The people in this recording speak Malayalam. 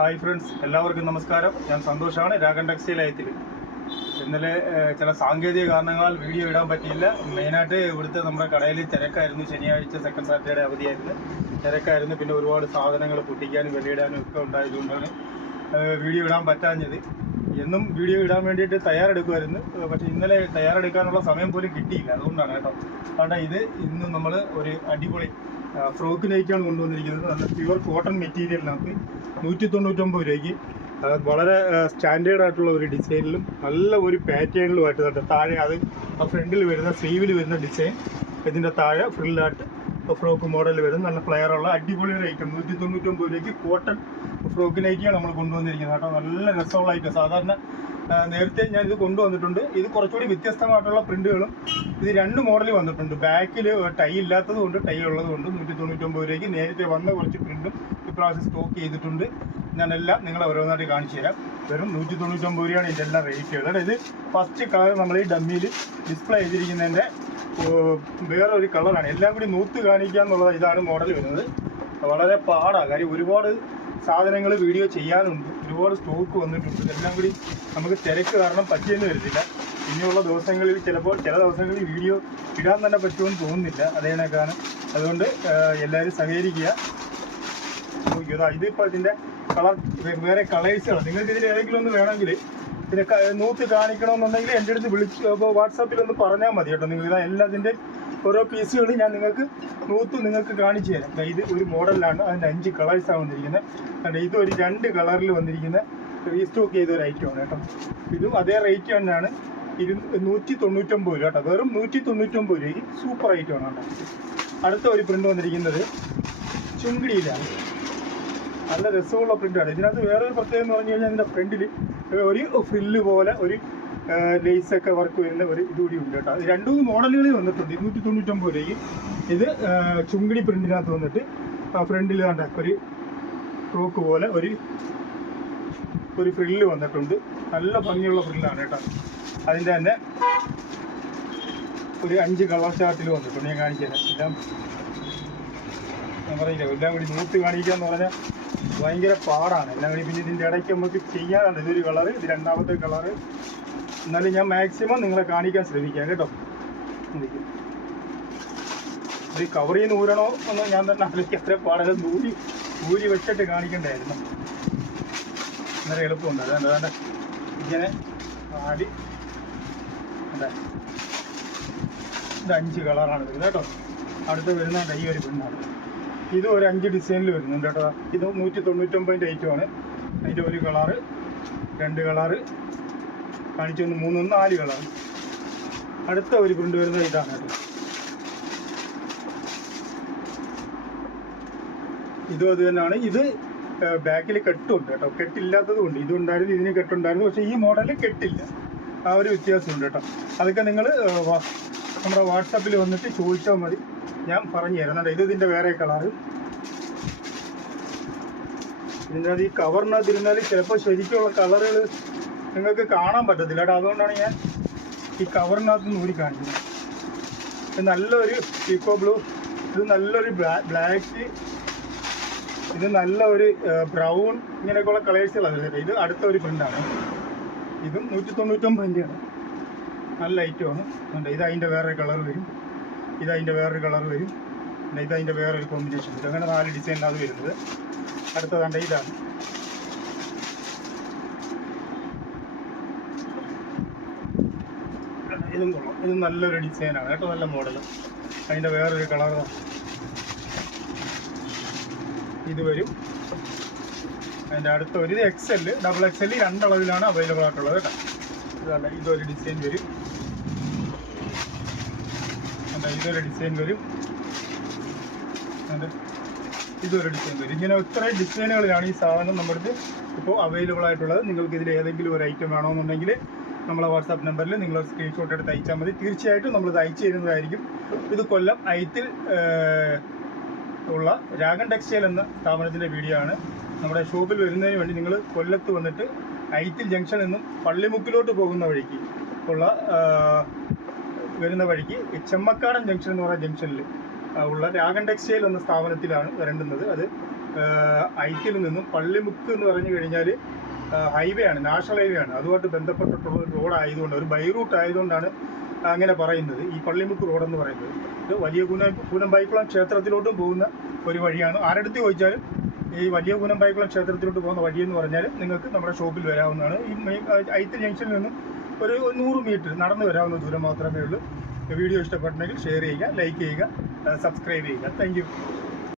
ഹായ് ഫ്രണ്ട്സ്, എല്ലാവർക്കും നമസ്കാരം. ഞാൻ സന്തോഷാണ്, രാഗൻ ടെക്സ്റ്റൈൽ ആയത്തിൽ. ഇന്നലെ ചില സാങ്കേതിക കാരണങ്ങളാൽ വീഡിയോ ഇടാൻ പറ്റിയില്ല. മെയിനായിട്ട് ഇവിടുത്തെ നമ്മുടെ കടയിൽ തിരക്കായിരുന്നു. ശനിയാഴ്ച സെക്കൻഡ് സാറ്റർഡേ അവധിയായിരുന്നു, തിരക്കായിരുന്നു. പിന്നെ ഒരുപാട് സാധനങ്ങൾ പൊട്ടിക്കാനും വെളിയിടാനും ഒക്കെ ഉണ്ടായതുകൊണ്ടാണ് വീഡിയോ ഇടാൻ പറ്റാഞ്ഞത്. എന്നും വീഡിയോ ഇടാൻ വേണ്ടിയിട്ട് തയ്യാറെടുക്കുമായിരുന്നു, പക്ഷേ ഇന്നലെ തയ്യാറെടുക്കാനുള്ള സമയം പോലും കിട്ടിയില്ല. അതുകൊണ്ടാണ് കേട്ടോ. കാരണം ഇന്ന് നമ്മൾ ഒരു അടിപൊളി ഫ്രോക്ക് നൈറ്റാണ് കൊണ്ടുവന്നിരിക്കുന്നത്. നല്ല പ്യുവർ കോട്ടൺ മെറ്റീരിയലിനകത്ത് 199 രൂപയ്ക്ക് വളരെ സ്റ്റാൻഡേർഡ് ആയിട്ടുള്ള ഒരു ഡിസൈനിലും നല്ല ഒരു പാറ്റേണിലുമായിട്ട് താഴെ അത് ഫ്രണ്ടിൽ വരുന്ന സ്ലീവിൽ വരുന്ന ഡിസൈൻ, ഇതിൻ്റെ താഴെ ഫ്രില്ലായിട്ട് ഫ്രോക്ക് മോഡൽ വരുന്ന നല്ല ഫ്ലെയറുള്ള അടിപൊളി ഒരു ഐറ്റം 199 രൂപയ്ക്ക് കോട്ടൺ ഫ്രോക്ക് നൈറ്റിയാണ് നമ്മൾ കൊണ്ടുവന്നിരിക്കുന്നത് കേട്ടോ. നല്ല രസമുള്ള ഐറ്റം. സാധാരണ നേരത്തെ ഞാൻ ഇത് കൊണ്ടുവന്നിട്ടുണ്ട്. ഇത് കുറച്ചുകൂടി വ്യത്യസ്തമായിട്ടുള്ള പ്രിന്റുകളും ഇത് രണ്ട് മോഡൽ വന്നിട്ടുണ്ട്. ബാക്കിൽ ടൈ ഇല്ലാത്തത് കൊണ്ട്, ടൈ ഉള്ളത് കൊണ്ട് 199 രൂപയ്ക്ക് നേരത്തെ വന്ന കുറച്ച് പ്രിന്റും ഇപ്രാവശ്യം സ്റ്റോക്ക് ചെയ്തിട്ടുണ്ട്. ഞാനെല്ലാം നിങ്ങളെ ഓരോന്നായിട്ട് കാണിച്ചു തരാം. വെറും 199 രൂപയാണ് ഇതെല്ലാം റേറ്റ് ചെയ്തത്. ഇത് ഫസ്റ്റ് കളർ നമ്മൾ ഈ ഡമ്മിയിൽ ഡിസ്പ്ലേ ചെയ്തിരിക്കുന്നതിൻ്റെ വേറൊരു കളറാണ്. എല്ലാം കൂടി നൂത്ത് കാണിക്കുക എന്നുള്ളത് ഇതാണ് മോഡൽ വരുന്നത്. വളരെ പാടാണ്, കാര്യം ഒരുപാട് സാധനങ്ങൾ വീഡിയോ ചെയ്യാനുണ്ട്, ഒരുപാട് സ്റ്റോക്ക് വന്നിട്ടുണ്ട്. എല്ലാം കൂടി നമുക്ക് തിരക്ക് കാരണം പറ്റിയെന്ന് വരുന്നില്ല. ഇനിയുള്ള ദിവസങ്ങളിൽ ചിലപ്പോൾ ചില ദിവസങ്ങളിൽ വീഡിയോ ഇടാൻ തന്നെ പറ്റുമെന്ന് തോന്നുന്നില്ല. അതേനേക്കാണ്. അതുകൊണ്ട് എല്ലാവരും സഹകരിക്കുക. ഇതിപ്പോൾ ഇതിൻ്റെ കളർ വേറെ കളേഴ്സുകളാണ്. നിങ്ങൾക്ക് ഇതിൽ ഏതെങ്കിലും ഒന്ന് വേണമെങ്കിൽ പിന്നെ നൂത്ത് കാണിക്കണമെന്നുണ്ടെങ്കിൽ എൻ്റെ അടുത്ത് വിളിച്ച് വാട്സാപ്പിലൊന്ന് പറഞ്ഞാൽ മതി കേട്ടോ. നിങ്ങൾ എല്ലാത്തിൻ്റെ ഓരോ പീസുകൾ ഞാൻ നിങ്ങൾക്ക് കാണിച്ചു തരാം. ഇത് ഒരു മോഡലിലാണ്, അതിൻ്റെ 5 കളേഴ്സാണ് വന്നിരിക്കുന്നത്. അതുകൊണ്ട് ഇത് ഒരു 2 കളറിൽ വന്നിരിക്കുന്ന റീസ്റ്റോക്ക് ചെയ്ത ഒരു ഐറ്റമാണ് കേട്ടോ. ഇതും അതേ റേറ്റ് തന്നെയാണ്, 199 രൂപ കേട്ടോ. വെറും 199 രൂപയ്ക്ക് സൂപ്പർ ഐറ്റമാണ് കേട്ടോ. അടുത്ത ഒരു പ്രിൻ്റ് വന്നിരിക്കുന്നത് ചുങ്കിടിയിലാണ്. നല്ല രസമുള്ള പ്രിൻ്റാണ്. ഇതിനകത്ത് വേറൊരു പ്രത്യേകത എന്ന് പറഞ്ഞു കഴിഞ്ഞാൽ ഇതിൻ്റെ ഫ്രണ്ടിൽ ഒരു ഫ്രില്ല് പോലെ ഒരു ലേസൊക്കെ വർക്ക് വരുന്ന ഒരു ഇതുകൂടി ഉണ്ട് കേട്ടോ. അത് 2-3 മോഡലുകളിൽ വന്നിട്ടുണ്ട്. 299 രൂപയ്ക്ക് ഇത് ചുങ്കിടി പ്രിൻറ്റിനകത്ത് വന്നിട്ട് ഫ്രണ്ടിൽ കണ്ട ഒരു ഫ്രോക്ക് പോലെ ഒരു ഫ്രില്ല് വന്നിട്ടുണ്ട്. നല്ല ഭംഗിയുള്ള ഫ്രില്ലാണ് കേട്ടോ. അതിൻ്റെ തന്നെ ഒരു 5 കളർ ചാർട്ടിൽ വന്നിട്ടുണ്ട്. ഞാൻ കാണിച്ചു തരാം. എല്ലാം ഞാൻ പറയില്ല, എല്ലാം കൂടി നൂത്ത് കാണിക്കുക എന്ന് പറഞ്ഞാൽ ഭയങ്കര പാടാണ്. എല്ലാം കൂടി പിന്നെ ഇതിൻ്റെ ഇടയ്ക്ക് നമുക്ക് ചെയ്യാറുണ്ട്. ഇതൊരു കളറ്, ഇത് രണ്ടാമത്തെ കളറ്. എന്നാലും ഞാൻ മാക്സിമം നിങ്ങളെ കാണിക്കാൻ ശ്രമിക്കാം കേട്ടോ. ഇത് കവർ ചെയ്യുന്ന ഊരണോ എന്ന് ഞാൻ തന്നെ ആലോചിക്കുക. അത്ര പാടല്ല, ഊരി വെച്ചിട്ട് കാണിക്കണ്ടായിരുന്നു. അന്നേരം എളുപ്പമുണ്ട്. അതുകൊണ്ട് ഇങ്ങനെ ആടി ഇത് 5 കളറാണ് വരുന്നത് കേട്ടോ. അടുത്ത് വരുന്ന ഈ ഒരു പെണ്ണാണ്. ഇത് ഒരു 5 ഡിസൈനിൽ വരുന്നുണ്ട് കേട്ടോ. ഇത് 199 ഐറ്റമാണ്. അതിൻ്റെ ഒരു കളറ്, 2 കളറ് കാണിച്ചു, 3, 4 കളർ. അടുത്ത ഒരു പ്രിൻ്റ് വരുന്നത് ഇതാണ് കേട്ടോ. ഇതും അത് തന്നെയാണ്. ഇത് ബാക്കിൽ കെട്ടുണ്ട് കേട്ടോ. കെട്ടില്ലാത്തത് കൊണ്ട് ഇതുണ്ടായിരുന്നു, ഇതിന് കെട്ടുണ്ടായിരുന്നു. പക്ഷേ ഈ മോഡലിൽ കെട്ടില്ല. ആ ഒരു വ്യത്യാസമുണ്ട് കേട്ടോ. അതൊക്കെ നിങ്ങൾ നമ്മുടെ വാട്സാപ്പിൽ വന്നിട്ട് ചോദിച്ചാൽ മതി, ഞാൻ പറഞ്ഞു തരാം. ഇത് ഇതിൻ്റെ വേറെ കളറ്. ഇതിൻ്റെ അത് ഈ കവറിനകത്ത് ഇരുന്നാൽ ചിലപ്പോൾ ശരിക്കുള്ള കളറുകൾ നിങ്ങൾക്ക് കാണാൻ പറ്റത്തില്ല കേട്ടോ. അതുകൊണ്ടാണ് ഞാൻ ഈ കവറിനകത്ത് നൂരി കാണിക്കുന്നത്. ഇത് നല്ലൊരു പീക്കോ ബ്ലൂ, ഇത് നല്ലൊരു ബ്ലാക്ക്, ഇത് നല്ല ഒരു ബ്രൗൺ, ഇങ്ങനെയൊക്കെയുള്ള കളേഴ്സുകളാണ് കേട്ടോ. ഇത് അടുത്ത ഒരു പ്രിൻ്റാണ്. ഇതും 199 രൂപയാണ്. നല്ല ഐറ്റമാണ്. ഇത് അതിൻ്റെ വേറൊരു കളർ വരും, ഇത് അതിൻ്റെ വേറൊരു കളർ വരും, പിന്നെ ഇത് അതിൻ്റെ വേറൊരു കോമ്പിനേഷൻ വരും. അങ്ങനെ 4 ഡിസൈനിലാണ് വരുന്നത്. അടുത്തതാണ്ട് ഇതാണ്. ഇതും കൊള്ളാം. ഇത് നല്ലൊരു ഡിസൈനാണ് കേട്ടോ, നല്ല മോഡൽ. അതിൻ്റെ വേറൊരു കളറാണ്. ഇത് വരും. അതിൻ്റെ അടുത്ത ഒരു ഇത് XL, XXL 2 അളവിലാണ് അവൈലബിൾ ആയിട്ടുള്ളത് കേട്ടോ. ഇതല്ല, ഇതൊരു ഡിസൈൻ വരും. ഇതൊരു ഡിസൈൻ വരും. ഇതൊരു ഡിസൈൻ വരും. ഇങ്ങനെ ഇത്രയും ഡിസൈനുകളിലാണ് ഈ സാധനം നമ്മുടെ അടുത്ത് ഇപ്പോൾ അവൈലബിൾ ആയിട്ടുള്ളത്. നിങ്ങൾക്ക് ഇതിൽ ഏതെങ്കിലും ഒരു ഐറ്റം വേണമെന്നുണ്ടെങ്കിൽ നമ്മളെ വാട്സാപ്പ് നമ്പറിൽ നിങ്ങൾ സ്ക്രീൻഷോട്ട് എടുത്ത് അയച്ചാൽ മതി. തീർച്ചയായിട്ടും നമ്മളിത് അയച്ചു തരുന്നതായിരിക്കും. ഇത് കൊല്ലം ഐത്തിൽ ഉള്ള രാഗൻ ടെക്സ്റ്റൈൽ എന്ന സ്ഥാപനത്തിൻ്റെ വീഡിയോ ആണ്. നമ്മുടെ ഷോപ്പിൽ വരുന്നതിന് വേണ്ടി നിങ്ങൾ കൊല്ലത്ത് വന്നിട്ട് ഐത്തിൽ ജംഗ്ഷനിൽ നിന്നും പള്ളിമുക്കിലോട്ട് പോകുന്ന വഴിക്ക് വരുന്ന വഴിക്ക് ചെമ്മക്കാടൻ ജംഗ്ഷൻ എന്ന് പറയുന്ന ജംഗ്ഷനിൽ ഉള്ള രാഗൻ ടെക്സ്റ്റൈൽ എന്ന സ്ഥാപനത്തിലാണ് വരേണ്ടുന്നത്. അത് ഐത്തിൽ നിന്നും പള്ളിമുക്ക് എന്ന് പറഞ്ഞു കഴിഞ്ഞാൽ ഹൈവേ ആണ്, നാഷണൽ ഹൈവേ ആണ്. അതുമായിട്ട് ബന്ധപ്പെട്ടിട്ടുള്ള ഒരു റോഡായതുകൊണ്ട്, ഒരു ബൈ റൂട്ട് ആയതുകൊണ്ടാണ് അങ്ങനെ പറയുന്നത്, ഈ പള്ളിമുക്ക് റോഡെന്ന് പറയുന്നത്. ഇത് വലിയ കൂനം പൈക്കുളം ക്ഷേത്രത്തിലോട്ടും പോകുന്ന ഒരു വഴിയാണ്. ആരടുത്ത് ചോദിച്ചാലും ഈ വലിയ കൂനം പൈക്കുളം ക്ഷേത്രത്തിലോട്ട് പോകുന്ന വഴിയെന്ന് പറഞ്ഞാൽ നിങ്ങൾക്ക് നമ്മുടെ ഷോപ്പിൽ വരാവുന്നതാണ്. ഈ ഐത്തിൽ ജംഗ്ഷനിൽ നിന്നും ഒരു 100 മീറ്റർ നടന്നു വരാവുന്ന ദൂരം മാത്രമേ ഉള്ളൂ. വീഡിയോ ഇഷ്ടപ്പെട്ടെങ്കിൽ ഷെയർ ചെയ്യുക, ലൈക്ക് ചെയ്യുക, സബ്സ്ക്രൈബ് ചെയ്യുക. Thank you.